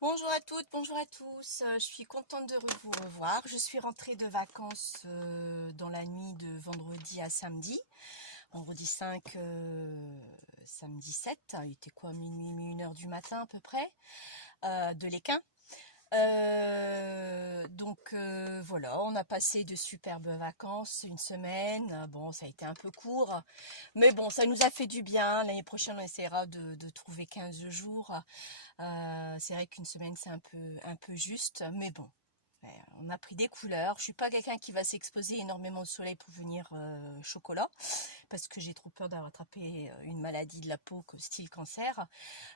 Bonjour à toutes, bonjour à tous. Je suis contente de vous revoir. Je suis rentrée de vacances dans la nuit de vendredi à samedi. Vendredi 5, samedi 7. Il était quoi, minuit, 1 heure du matin à peu près, de l'Équin. Voilà, on a passé de superbes vacances, une semaine. Bon, ça a été un peu court, mais bon, ça nous a fait du bien. L'année prochaine, on essaiera de trouver 15 jours. C'est vrai qu'une semaine, c'est un peu juste, mais bon. Ouais, on a pris des couleurs. Je suis pas quelqu'un qui va s'exposer énormément au soleil pour venir chocolat, parce que j'ai trop peur d'avoir attrapé une maladie de la peau, style cancer.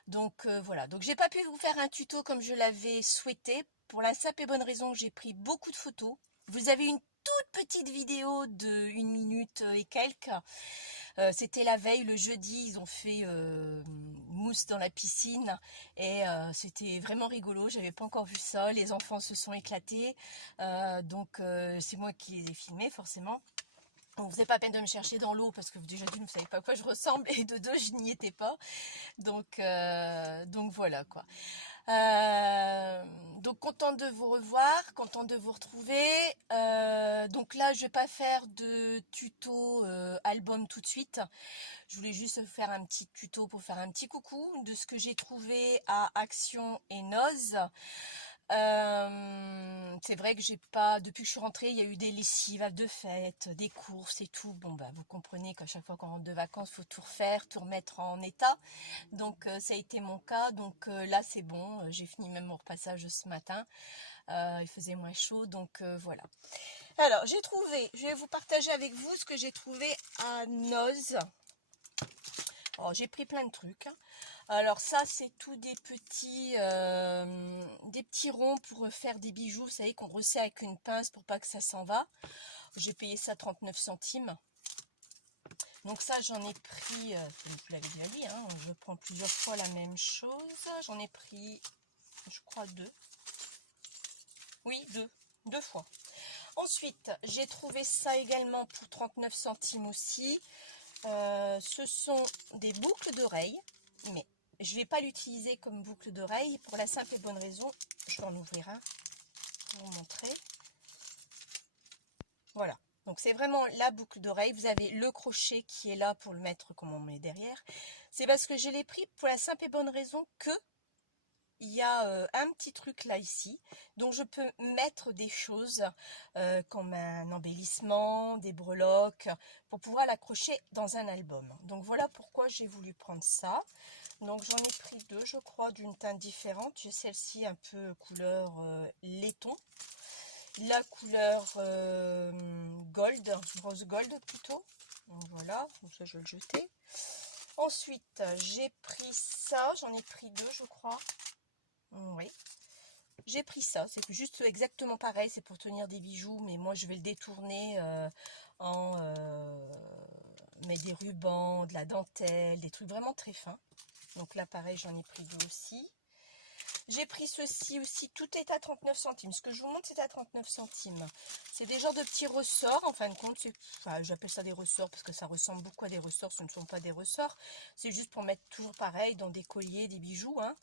Donc voilà, donc j'ai pas pu vous faire un tuto comme je l'avais souhaité, pour la simple et bonne raison que j'ai pris beaucoup de photos. Vous avez une toute petite vidéo de 1 minute et quelques. C'était la veille, le jeudi, ils ont fait mousse dans la piscine et c'était vraiment rigolo. J'avais pas encore vu ça. Les enfants se sont éclatés, c'est moi qui les ai filmés forcément. On faisait pas peine de me chercher dans l'eau parce que déjà d'une, vous savez pas à quoi je ressemble et de deux, je n'y étais pas. Donc voilà quoi. Donc contente de vous revoir, contente de vous retrouver. Donc là, je vais pas faire de tuto album tout de suite. Je voulais juste faire un petit tuto pour faire un petit coucou de ce que j'ai trouvé à Action et Noz. C'est vrai que j'ai pas, depuis que je suis rentrée, il y a eu des lessives de fête, des courses et tout. Bon bah vous comprenez qu'à chaque fois qu'on rentre de vacances, il faut tout refaire, tout remettre en état. Donc ça a été mon cas. Donc là c'est bon, j'ai fini même mon repassage ce matin. Il faisait moins chaud, donc voilà. Alors j'ai trouvé, je vais vous partager avec vous ce que j'ai trouvé à Noz. Oh, j'ai pris plein de trucs. Alors ça, c'est tout des petits ronds pour faire des bijoux. Vous savez qu'on resserre avec une pince pour pas que ça s'en va. J'ai payé ça 39 centimes. Donc ça, j'en ai pris, vous l'avez déjà dit, hein, je prends plusieurs fois la même chose. J'en ai pris, je crois, deux. Oui, deux fois. Ensuite, j'ai trouvé ça également pour 39 centimes aussi. Ce sont des boucles d'oreilles, mais je ne vais pas l'utiliser comme boucle d'oreille pour la simple et bonne raison. Je vais en ouvrir un pour vous montrer. Voilà. Donc c'est vraiment la boucle d'oreille. Vous avez le crochet qui est là pour le mettre comme on met derrière. C'est parce que je l'ai pris pour la simple et bonne raison que il y a un petit truc là ici, donc je peux mettre des choses comme un embellissement, des breloques, pour pouvoir l'accrocher dans un album. Donc voilà pourquoi j'ai voulu prendre ça. Donc j'en ai pris deux, je crois, d'une teinte différente. J'ai celle-ci un peu couleur laiton, la couleur gold, rose gold plutôt. Donc voilà, donc ça je vais le jeter. Ensuite j'ai pris ça, j'en ai pris deux je crois. Oui, j'ai pris ça, c'est juste exactement pareil, c'est pour tenir des bijoux, mais moi je vais le détourner en mettre des rubans, de la dentelle, des trucs vraiment très fins. Donc là pareil, j'en ai pris deux aussi. J'ai pris ceci aussi, tout est à 39 centimes. Ce que je vous montre, c'est à 39 centimes. C'est des genres de petits ressorts, en fin de compte. Enfin, j'appelle ça des ressorts parce que ça ressemble beaucoup à des ressorts. Ce ne sont pas des ressorts. C'est juste pour mettre toujours pareil dans des colliers, des bijoux. Hein.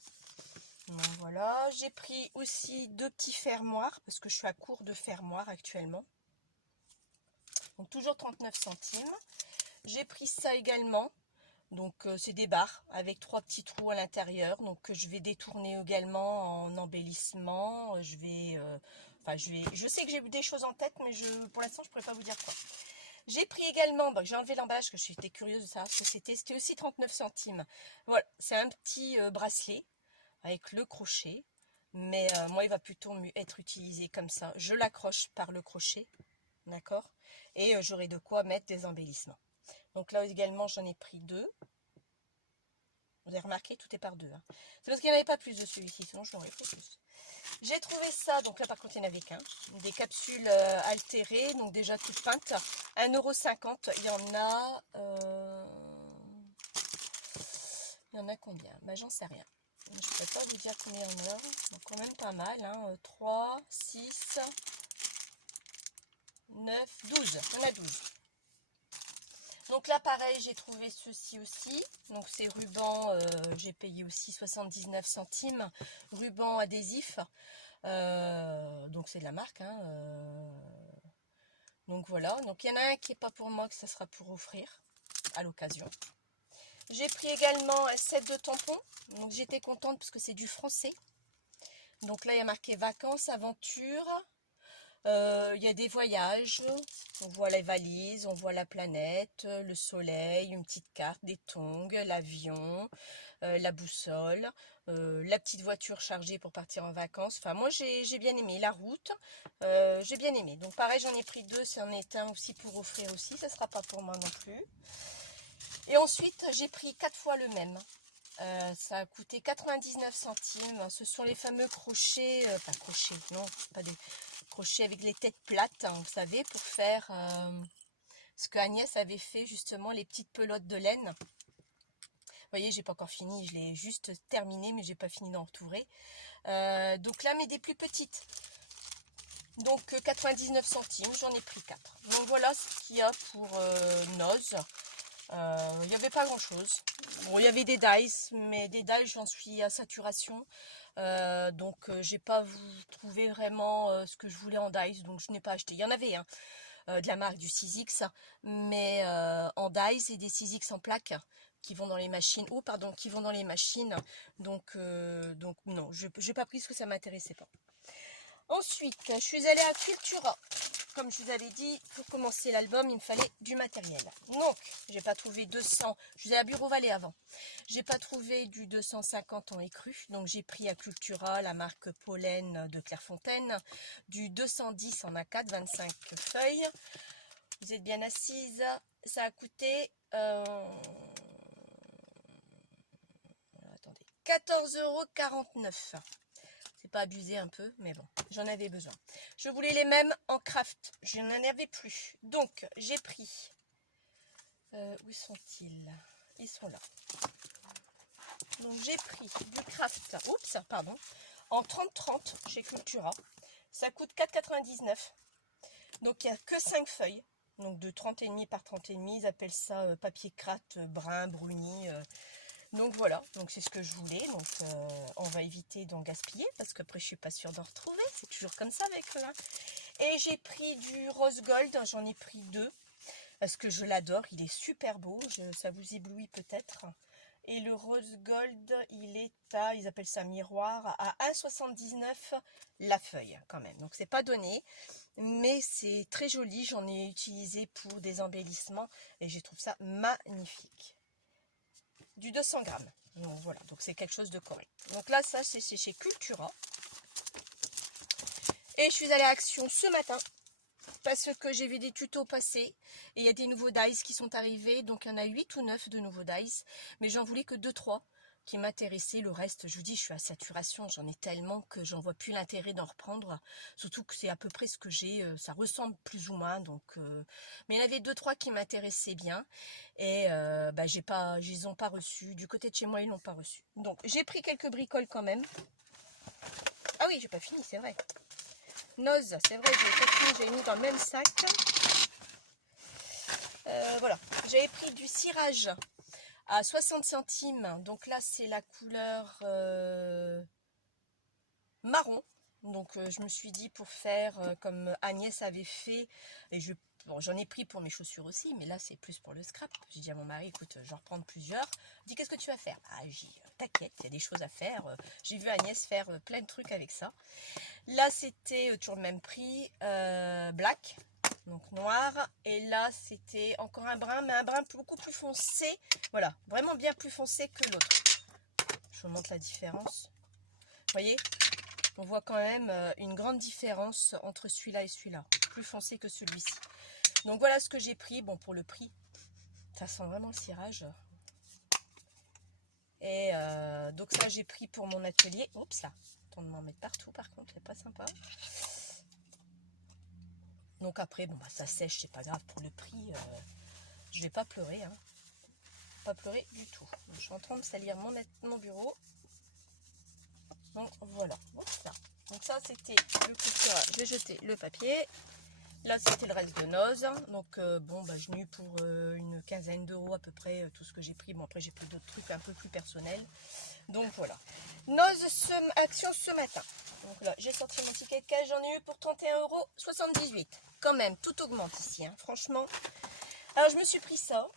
Donc voilà, j'ai pris aussi deux petits fermoirs parce que je suis à court de fermoirs actuellement. Donc toujours 39 centimes. J'ai pris ça également. Donc c'est des barres avec trois petits trous à l'intérieur. Donc je vais détourner également en embellissement. Je sais que j'ai eu des choses en tête, mais pour l'instant je ne pourrais pas vous dire quoi. J'ai pris également, j'ai enlevé l'emballage que j'étais curieuse de savoir ce que c'était. C'était aussi 39 centimes. Voilà, c'est un petit bracelet avec le crochet, mais moi il va plutôt être utilisé comme ça. Je l'accroche par le crochet, d'accord, et j'aurai de quoi mettre des embellissements. Donc là également j'en ai pris deux. Vous avez remarqué, tout est par deux. Hein. C'est parce qu'il n'y en avait pas plus de celui-ci, sinon je l'aurais pris plus. J'ai trouvé ça, donc là par contre il n'y en avait qu'un, des capsules altérées, donc déjà toutes peintes, 1,50 €. Il y en a combien? J'en sais rien. Je ne peux pas vous dire combien il y en a. Donc quand même pas mal. Hein. 3, 6, 9, 12. Il y en a 12. Donc là pareil, j'ai trouvé ceci aussi. Donc c'est ruban, j'ai payé aussi 79 centimes. Ruban adhésif. Donc c'est de la marque. Hein, donc voilà. Donc il y en a un qui n'est pas pour moi, que ça sera pour offrir à l'occasion. J'ai pris également un set de tampons. Donc j'étais contente parce que c'est du français. Donc là il y a marqué vacances, aventure. Il y a des voyages, on voit les valises, on voit la planète, le soleil, une petite carte, des tongs, l'avion, la boussole, la petite voiture chargée pour partir en vacances. Enfin moi j'ai bien aimé la route, j'ai bien aimé. Donc pareil j'en ai pris deux, c'en est un aussi pour offrir aussi, ça sera pas pour moi non plus. Et ensuite j'ai pris 4 fois le même. Ça a coûté 99 centimes. Ce sont les fameux crochets, pas crochets, non, pas des crochets avec les têtes plates, hein, vous savez, pour faire ce que Agnès avait fait justement, les petites pelotes de laine. Vous voyez, j'ai pas encore fini, je l'ai juste terminé, mais j'ai pas fini d'en retourer. Donc là, mais des plus petites. Donc 99 centimes, j'en ai pris 4. Donc voilà ce qu'il y a pour Noz. Il n'y avait pas grand chose. Bon, il y avait des dies, mais des dies j'en suis à saturation. Donc j'ai pas trouvé vraiment ce que je voulais en dies, donc je n'ai pas acheté. Il y en avait de la marque du 6X, mais en dies et des 6X en plaques qui vont dans les machines. Oh pardon, qui vont dans les machines. Donc non, je n'ai pas pris parce que ça m'intéressait pas. Ensuite, je suis allée à Cultura. Comme je vous avais dit, pour commencer l'album, il me fallait du matériel. Donc, j'ai pas trouvé 200. Je vous ai à Bureau Vallée avant. J'ai pas trouvé du 250 en écru. Donc, j'ai pris à Cultura la marque Pollen de Clairefontaine. Du 210 en A4, 25 feuilles. Vous êtes bien assise. Ça a coûté... attendez. 14,49 €. C'est pas abusé un peu, mais bon, j'en avais besoin. Je voulais les mêmes en craft, je n'en avais plus. Donc, j'ai pris... où sont-ils? Ils sont là. Donc, j'ai pris du craft, oups, pardon, en 30-30 chez Cultura. Ça coûte 4,99 €. Donc, il n'y a que 5 feuilles. Donc, de 30,5 par 30,5, ils appellent ça papier craft brun, bruni... Donc voilà, donc c'est ce que je voulais, donc on va éviter d'en gaspiller parce qu'après je suis pas sûre d'en retrouver, c'est toujours comme ça avec eux. Hein. Et j'ai pris du rose gold, j'en ai pris 2 parce que je l'adore, il est super beau, ça vous éblouit peut-être. Et le rose gold, il est à, ils appellent ça miroir, à 1,79 € la feuille quand même. Donc c'est pas donné, mais c'est très joli, j'en ai utilisé pour des embellissements et je trouve ça magnifique. Du 200 grammes. Donc voilà, donc c'est quelque chose de correct. Donc là, ça c'est chez Cultura. Et je suis allée à Action ce matin parce que j'ai vu des tutos passer et il y a des nouveaux dies qui sont arrivés. Donc il y en a 8 ou 9 de nouveaux dies, mais j'en voulais que 2-3 qui m'intéressaient. Le reste, je vous dis, je suis à saturation, j'en ai tellement que j'en vois plus l'intérêt d'en reprendre. Surtout que c'est à peu près ce que j'ai, ça ressemble plus ou moins. Donc, mais il y en avait 2-3 qui m'intéressaient bien et bah, je les ont pas reçus. Du côté de chez moi, ils l'ont pas reçu. Donc j'ai pris quelques bricoles quand même. Ah oui, j'ai pas fini, c'est vrai. Noz, c'est vrai, j'ai pas fini, j'ai mis dans le même sac. Voilà, j'avais pris du cirage à 60 centimes. Donc là, c'est la couleur marron. Donc je me suis dit pour faire comme Agnès avait fait. Et bon, j'en ai pris pour mes chaussures aussi, mais là c'est plus pour le scrap. J'ai dit à mon mari, écoute, je vais en reprendre plusieurs. Il dit, qu'est-ce que tu vas faire? Ah, j'ai dit, t'inquiète, il y a des choses à faire. J'ai vu Agnès faire plein de trucs avec ça. Là c'était toujours le même prix, black. Donc noir, et là c'était encore un brun, mais un brun beaucoup plus foncé, voilà, vraiment bien plus foncé que l'autre. Je vous montre la différence, vous voyez, on voit quand même une grande différence entre celui-là et celui-là, plus foncé que celui-ci. Donc voilà ce que j'ai pris, bon pour le prix, ça sent vraiment le cirage. Et donc ça j'ai pris pour mon atelier, oups là, attends de m'en mettre partout par contre, c'est pas sympa. Donc après, bon bah ça sèche, c'est pas grave pour le prix. Je vais pas pleurer, hein. Pas pleurer du tout. Donc, je suis en train de salir mon bureau. Donc voilà. Oups, là. Donc ça c'était le Cultura. Je vais jeter le papier. Là, c'était le reste de Noz. Donc, bon, bah, je n'ai eu pour une quinzaine d'euros à peu près tout ce que j'ai pris. Bon, après, j'ai pris d'autres trucs un peu plus personnels. Donc, voilà. Noz, action ce matin. Donc là, j'ai sorti mon ticket de cash. J'en ai eu pour 31,78 €. Quand même, tout augmente ici, hein, franchement. Alors, je me suis pris ça.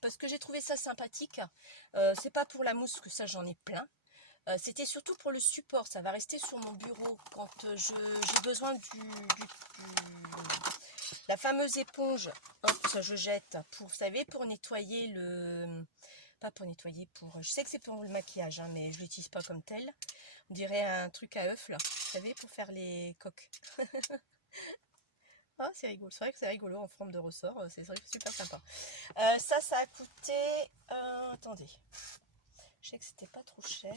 Parce que j'ai trouvé ça sympathique. C'est pas pour la mousse que ça, j'en ai plein. C'était surtout pour le support, ça va rester sur mon bureau quand j'ai besoin la fameuse éponge. Hop, ça je jette pour, vous savez, pour nettoyer le... Pas pour nettoyer, pour... Je sais que c'est pour le maquillage, hein, mais je l'utilise pas comme tel. On dirait un truc à œuf, là. Vous savez, pour faire les coques. Ah, c'est rigolo. C'est vrai que c'est rigolo en forme de ressort. C'est super sympa. Ça a coûté... attendez. Je sais que c'était pas trop cher.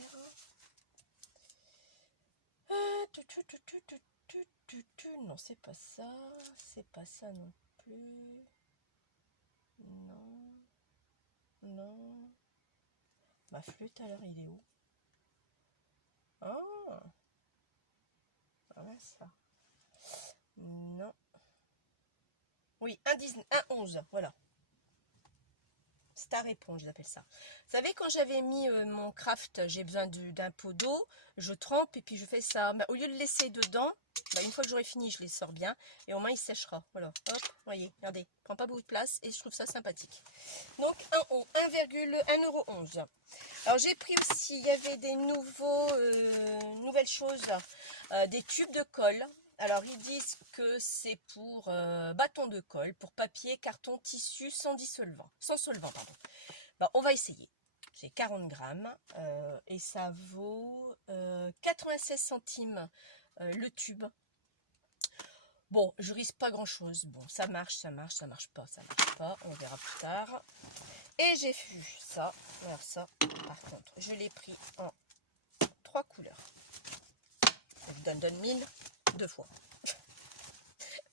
Non, c'est pas ça. C'est pas ça non plus. Non. Non. Ma flûte, alors, il est où? Ah, voilà ça. Non. Oui, 1,11. Voilà. Star éponge, j'appelle ça. Vous savez, quand j'avais mis mon craft, j'ai besoin d'un pot d'eau, je trempe et puis je fais ça. Mais au lieu de laisser dedans, bah, une fois que j'aurai fini, je les sors bien et au moins il séchera. Voilà, hop, voyez, regardez, prend pas beaucoup de place et je trouve ça sympathique. Donc 1,11 €. Alors j'ai pris aussi, il y avait des nouvelles choses, des tubes de colle. Alors, ils disent que c'est pour bâton de colle, pour papier, carton, tissu, sans dissolvant. Sans solvant, pardon. Bah, on va essayer. C'est 40 grammes et ça vaut 96 centimes le tube. Bon, je risque pas grand-chose. Bon, ça marche, ça marche, ça marche pas, ça marche pas. On verra plus tard. Et j'ai vu ça. Alors ça, par contre, je l'ai pris en 3 couleurs. Je donne 1000 deux fois.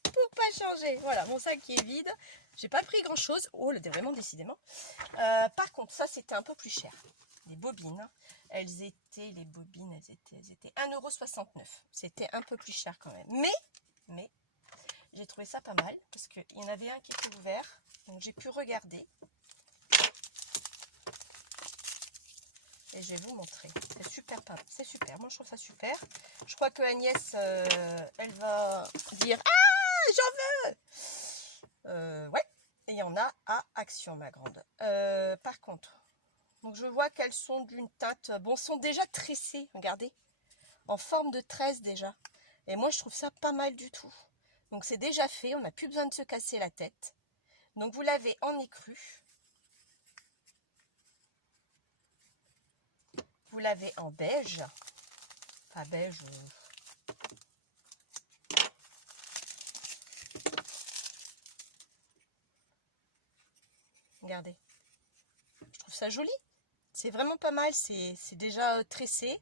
Pour pas changer. Voilà, mon sac qui est vide. J'ai pas pris grand chose. Oh, le dévraiement, décidément. Par contre, ça c'était un peu plus cher. Les bobines, les bobines, elles étaient 1,69 €. C'était un peu plus cher quand même. Mais, j'ai trouvé ça pas mal. Parce qu'il y en avait un qui était ouvert. Donc j'ai pu regarder. Et je vais vous montrer. C'est super pas mal. C'est super. Moi je trouve ça super. Je crois que Agnès, elle va dire: ah, j'en veux. Ouais. Et il y en a à Action, ma grande. Par contre, donc je vois qu'elles sont d'une teinte... Bon, sont déjà tressées, regardez. En forme de tresse déjà. Et moi, je trouve ça pas mal du tout. Donc c'est déjà fait, on n'a plus besoin de se casser la tête. Donc vous l'avez en écru. Vous l'avez en beige. Enfin, beige... Regardez. Je trouve ça joli. C'est vraiment pas mal. C'est déjà tressé.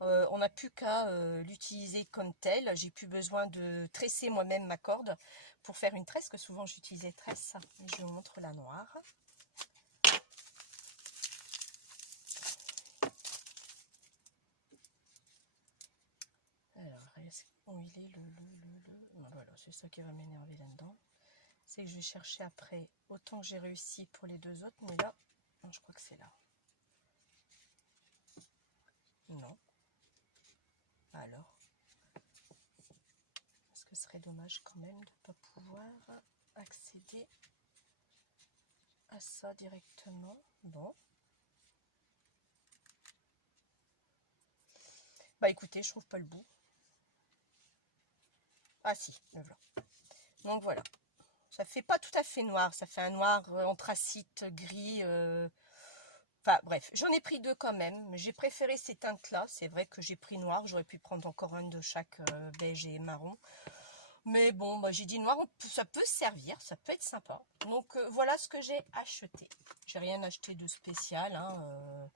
On n'a plus qu'à l'utiliser comme tel. J'ai plus besoin de tresser moi-même ma corde pour faire une tresse, que souvent j'utilisais tresse. Je vous montre la noire. Alors, où il est voilà, c'est ça qui va m'énerver là-dedans. C'est que je vais chercher après autant que j'ai réussi pour les deux autres, mais là, non, je crois que c'est là. Non. Alors, est-ce que ce serait dommage quand même de ne pas pouvoir accéder à ça directement? Bon. Bah écoutez, je trouve pas le bout. Ah si, le voilà. Donc voilà. Ça fait pas tout à fait noir, ça fait un noir anthracite, gris. Enfin bref, j'en ai pris deux quand même. J'ai préféré ces teintes-là. C'est vrai que j'ai pris noir. J'aurais pu prendre encore un de chaque beige et marron. Mais bon, bah, j'ai dit noir, ça peut servir, ça peut être sympa. Donc voilà ce que j'ai acheté. J'ai rien acheté de spécial. Hein,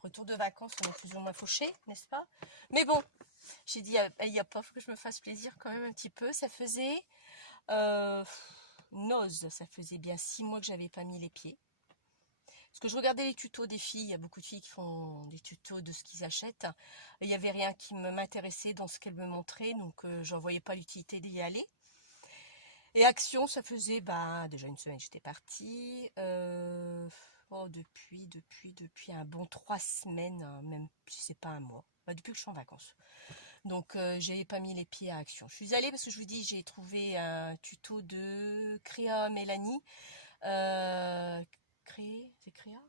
retour de vacances, on est plus ou moins fauché, n'est-ce pas? Mais bon, j'ai dit, il n'y a pas, faut que je me fasse plaisir quand même un petit peu. Ça faisait... Noz, ça faisait bien 6 mois que j'avais pas mis les pieds. Parce que je regardais les tutos des filles, il y a beaucoup de filles qui font des tutos de ce qu'ils achètent. Il n'y avait rien qui m'intéressait dans ce qu'elles me montraient, donc j'en voyais pas l'utilité d'y aller. Et Action, ça faisait déjà une semaine j'étais partie. Depuis un bon 3 semaines, hein, même si c'est pas un mois. Depuis que je suis en vacances. Donc j'avais pas mis les pieds à Action. Je suis allée parce que je vous dis, j'ai trouvé un tuto de Créa Mélanie. C'est Créa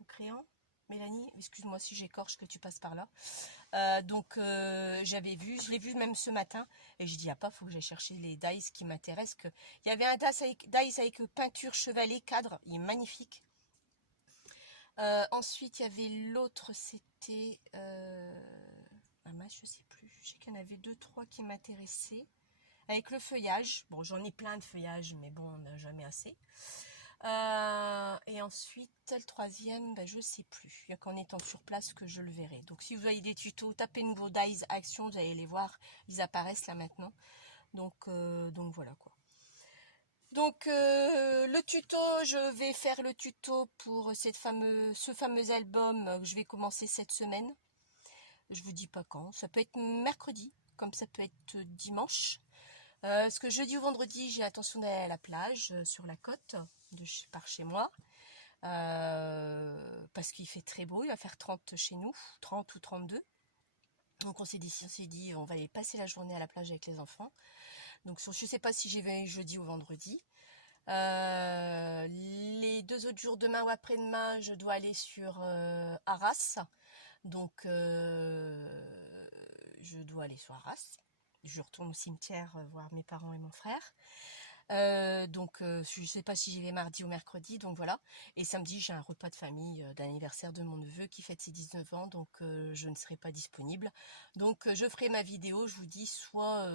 ou Créan Mélanie, excuse-moi si j'écorche que tu passes par là. Je l'ai vu même ce matin et je dis ah pas, faut que j'aille chercher les dies qui m'intéressent. Il y avait un dies avec peinture chevalet cadre, il est magnifique. Ensuite il y avait l'autre, c'était je sais plus, je sais qu'il y en avait 2-3 qui m'intéressaient. Avec le feuillage, bon j'en ai plein de feuillage mais bon on n'a jamais assez. Et ensuite le troisième, je sais plus, il n'y a qu'en étant sur place que je le verrai. Donc si vous avez des tutos, tapez nouveau dies action, vous allez les voir, ils apparaissent là maintenant. Donc voilà quoi. Donc le tuto, je vais faire le tuto pour ce fameux album que je vais commencer cette semaine. Je vous dis pas quand, ça peut être mercredi, comme ça peut être dimanche. Parce que jeudi ou vendredi, j'ai l'intention d'aller à la plage, sur la côte, par chez moi. Parce qu'il fait très beau, il va faire 30 chez nous, 30 ou 32. Donc on s'est dit, on va aller passer la journée à la plage avec les enfants. Donc je ne sais pas si j'y vais jeudi ou vendredi. Les 2 autres jours, demain ou après-demain, je dois aller sur Arras. Donc je dois aller sur Arras. Je retourne au cimetière voir mes parents et mon frère. Je ne sais pas si j'y vais mardi ou mercredi, donc voilà. Et samedi, j'ai un repas de famille d'anniversaire de mon neveu qui fête ses 19 ans, donc je ne serai pas disponible. Donc je ferai ma vidéo, je vous dis, soit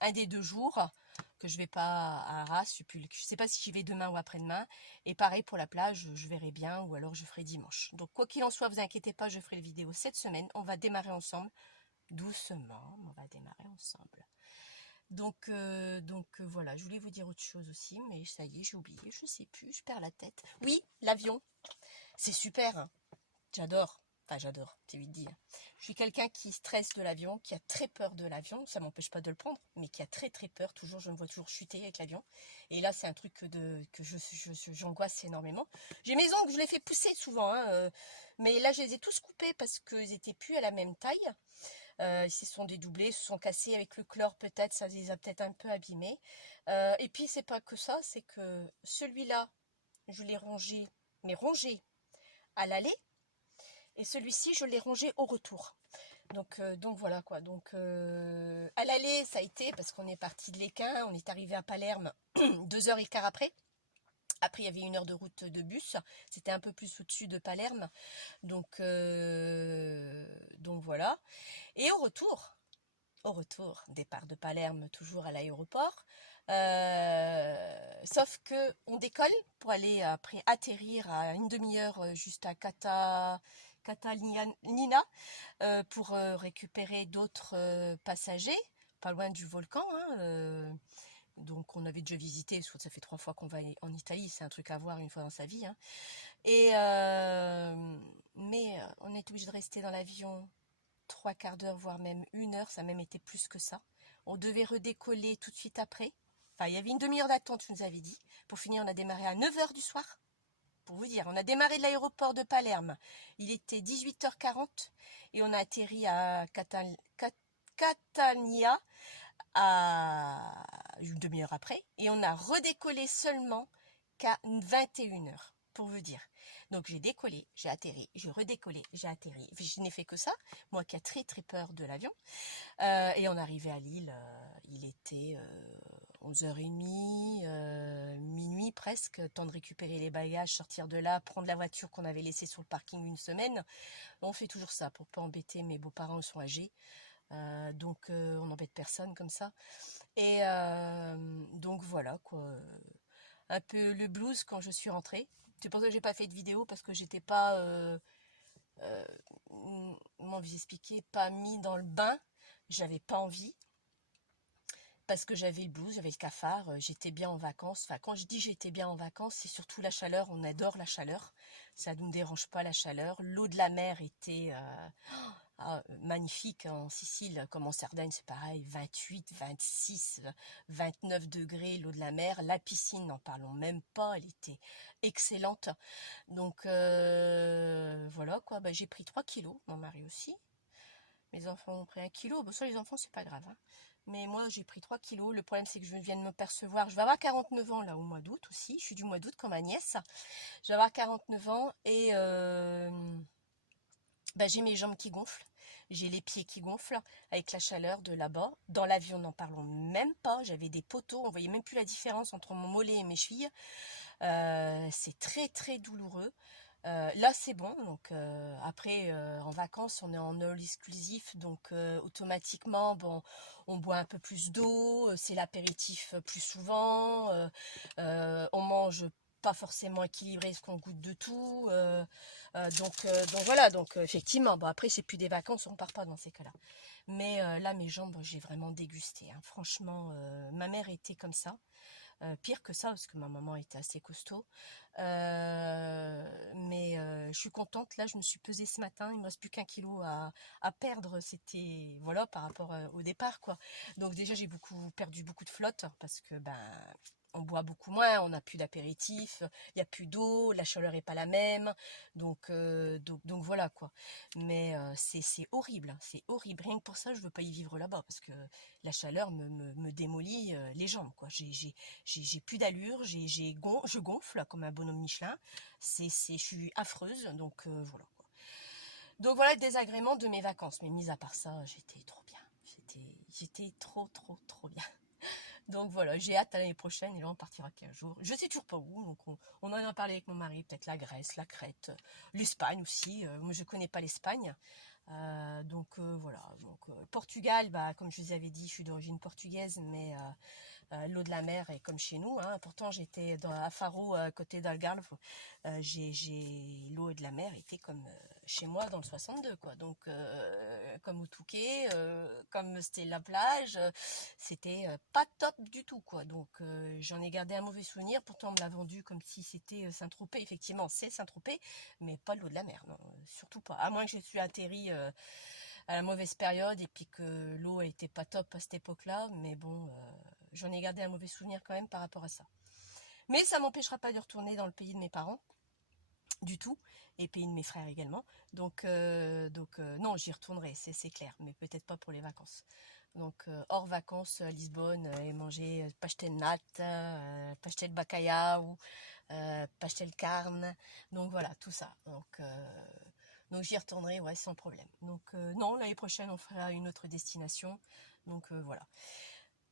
un des 2 jours que je vais pas à Arras, je ne sais pas si j'y vais demain ou après-demain. Et pareil pour la plage, je verrai bien, ou alors je ferai dimanche. Donc quoi qu'il en soit, vous inquiétez pas, je ferai la vidéo cette semaine. On va démarrer ensemble, doucement, on va démarrer ensemble. Donc voilà, je voulais vous dire autre chose aussi, mais ça y est, j'ai oublié, je sais plus, je perds la tête. Oui, l'avion, c'est super, hein. J'adore, enfin j'adore, c'est vite dit. Je suis quelqu'un qui stresse de l'avion, qui a très peur de l'avion, ça m'empêche pas de le prendre, mais qui a très peur, toujours, je me vois toujours chuter avec l'avion. Et là, c'est un truc que j'angoisse énormément. J'ai mes ongles, je les fais pousser souvent, hein, mais là, je les ai tous coupés parce qu'ils étaient plus à la même taille. Ils se sont dédoublés, se sont cassés avec le chlore peut-être, ça les a peut-être un peu abîmés. Et puis c'est pas que ça, c'est que celui-là, je l'ai rongé, mais rongé à l'aller, et celui-ci, je l'ai rongé au retour. Donc voilà quoi. Donc à l'aller, ça a été parce qu'on est parti de l'Équin, on est arrivé à Palerme 2h15 après. Après, il y avait 1 heure de route de bus. C'était un peu plus au-dessus de Palerme. Donc voilà. Et au retour, départ de Palerme, toujours à l'aéroport. Sauf que on décolle pour aller après atterrir à une demi-heure juste à Catalina pour récupérer d'autres passagers, pas loin du volcan, hein. Donc on avait déjà visité, parce que ça fait 3 fois qu'on va en Italie, c'est un truc à voir une fois dans sa vie, hein. Mais on est obligé de rester dans l'avion 3/4 d'heure, voire même 1 heure, ça a même été plus que ça. On devait redécoller tout de suite après. Enfin, il y avait une demi-heure d'attente, je nous avais dit. Pour finir, on a démarré à 9h du soir. Pour vous dire, on a démarré de l'aéroport de Palerme. Il était 18h40 et on a atterri à Catania à une demi-heure après. Et on a redécollé seulement qu'à 21h, pour vous dire. Donc j'ai décollé, j'ai atterri, j'ai redécollé, j'ai atterri. Je n'ai fait que ça, moi qui a très peur de l'avion. Et on arrivait à Lille, il était 11h30, minuit presque, temps de récupérer les bagages, sortir de là, prendre la voiture qu'on avait laissée sur le parking une semaine. On fait toujours ça pour pas embêter, mes beaux-parents sont âgés. Donc on n'embête personne comme ça. Et donc voilà quoi. Un peu le blues quand je suis rentrée. C'est pour ça que j'ai pas fait de vidéo, parce que j'étais pas comment vous expliquer, pas mis dans le bain. J'avais pas envie, parce que j'avais le blues, j'avais le cafard, j'étais bien en vacances. Enfin, quand je dis j'étais bien en vacances, c'est surtout la chaleur, on adore la chaleur, ça ne nous dérange pas la chaleur. L'eau de la mer était magnifique en Sicile, comme en Sardaigne, c'est pareil, 28, 26, 29 degrés, l'eau de la mer. La piscine, n'en parlons même pas, elle était excellente. Donc voilà quoi, bah, j'ai pris 3 kilos, mon mari aussi. Mes enfants ont pris 1 kilo, bon ça les enfants c'est pas grave, hein. Mais moi j'ai pris 3 kilos, le problème c'est que je viens de me percevoir, je vais avoir 49 ans là au mois d'août aussi, je suis du mois d'août comme ma nièce, je vais avoir 49 ans et bah, j'ai mes jambes qui gonflent, j'ai les pieds qui gonflent avec la chaleur de là-bas. Dans l'avion, n'en parlons même pas, j'avais des poteaux, on voyait même plus la différence entre mon mollet et mes chevilles. C'est très très douloureux. Là c'est bon, donc après en vacances on est en all exclusif, donc automatiquement bon, on boit un peu plus d'eau, c'est l'apéritif plus souvent, on mange pas forcément équilibré parce qu'on goûte de tout, donc voilà, donc effectivement, bon après c'est plus des vacances, on part pas dans ces cas-là. Mais là mes jambes j'ai vraiment dégusté, hein. Franchement ma mère était comme ça. Pire que ça, parce que ma maman était assez costaud. Mais je suis contente. Là, je me suis pesée ce matin. Il me reste plus qu'1 kilo à perdre. C'était, voilà, par rapport au départ, quoi. Donc déjà, j'ai perdu beaucoup de flotte parce que, ben, on boit beaucoup moins, on n'a plus d'apéritif, il n'y a plus d'eau, la chaleur est pas la même, donc voilà quoi. Mais c'est horrible, hein, c'est horrible. Rien que pour ça, je veux pas y vivre là-bas parce que la chaleur me démolit les jambes, quoi. J'ai plus d'allure, je gonfle comme un bonhomme Michelin. Je suis affreuse, donc voilà quoi. Donc voilà le désagrément de mes vacances. Mais mis à part ça, j'étais trop bien. J'étais trop bien. Donc voilà, j'ai hâte à l'année prochaine et là on partira 15 jours. Je sais toujours pas où, donc on en a parlé avec mon mari, peut-être la Grèce, la Crète, l'Espagne aussi. Moi je connais pas l'Espagne. Voilà. Donc Portugal, bah, comme je vous avais dit, je suis d'origine portugaise, mais l'eau de la mer est comme chez nous, hein. Pourtant j'étais à Faro, à côté d'Algarve. L'eau de la mer était comme chez moi dans le 62, quoi. Donc comme au Touquet, comme c'était la plage, c'était pas top du tout, quoi. Donc j'en ai gardé un mauvais souvenir. Pourtant on me l'a vendu comme si c'était Saint-Tropez. Effectivement c'est Saint-Tropez, mais pas l'eau de la mer, non, surtout pas. À moins que je suis atterri à la mauvaise période et puis que l'eau était pas top à cette époque-là, mais bon, j'en ai gardé un mauvais souvenir quand même par rapport à ça. Mais ça m'empêchera pas de retourner dans le pays de mes parents, du tout, et pays de mes frères également. Donc non, j'y retournerai, c'est clair, mais peut-être pas pour les vacances. Donc hors vacances à Lisbonne et manger pastel nat, pastel bacalhau, pastel carne, donc voilà, tout ça. Donc j'y retournerai, ouais, sans problème. Donc non, l'année prochaine on fera une autre destination. Donc voilà.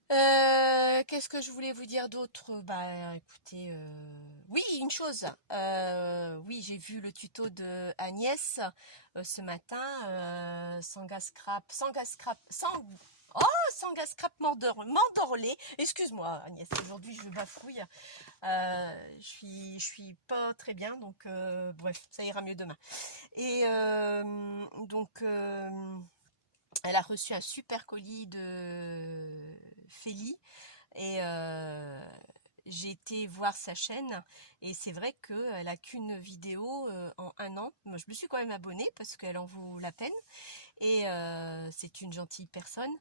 Qu'est-ce que je voulais vous dire d'autre? Bah écoutez, oui, une chose. Oui, j'ai vu le tuto de Agnès ce matin. Sans gaz scrap mandorlé. Excuse-moi Agnès, aujourd'hui je bafouille. Je suis pas très bien, donc bref, ça ira mieux demain. Et elle a reçu un super colis de Félie et j'ai été voir sa chaîne et c'est vrai qu'elle a qu'une vidéo en 1 an. Moi je me suis quand même abonnée parce qu'elle en vaut la peine et c'est une gentille personne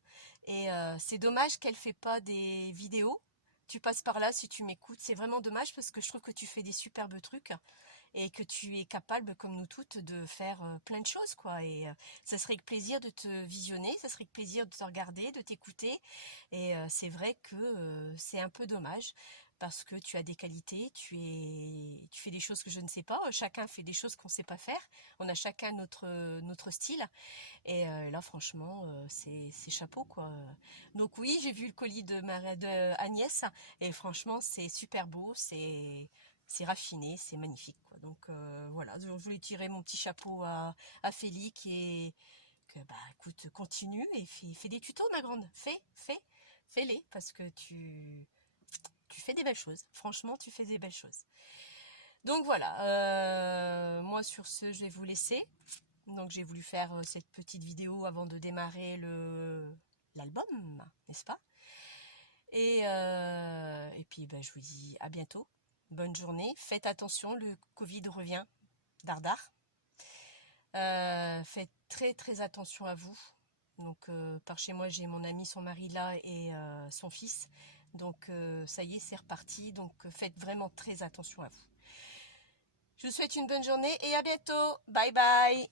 et c'est dommage qu'elle fait pas des vidéos. Tu passes par là si tu m'écoutes, c'est vraiment dommage parce que je trouve que tu fais des superbes trucs et que tu es capable, comme nous toutes, de faire plein de choses, quoi. Et ça serait avec plaisir de te visionner, ça serait avec plaisir de te regarder, de t'écouter. Et c'est vrai que c'est un peu dommage parce que tu as des qualités, tu fais des choses que je ne sais pas. Chacun fait des choses qu'on ne sait pas faire. On a chacun notre style. Et là, franchement, c'est chapeau, quoi. Donc oui, j'ai vu le colis de Agnès et franchement, c'est super beau, c'est raffiné, c'est magnifique, quoi. Donc voilà, je voulais tirer mon petit chapeau à Félie qui est que bah écoute, continue et fais des tutos, ma grande. Fais-les parce que tu fais des belles choses. Franchement, tu fais des belles choses. Donc voilà, moi sur ce, je vais vous laisser. Donc j'ai voulu faire cette petite vidéo avant de démarrer l'album, n'est-ce pas? Et puis ben, je vous dis à bientôt. Bonne journée. Faites attention, le Covid revient. Dardard. Faites très très attention à vous. Donc par chez moi j'ai mon ami, son mari là et son fils. Donc ça y est, c'est reparti. Donc faites vraiment très attention à vous. Je vous souhaite une bonne journée et à bientôt. Bye bye.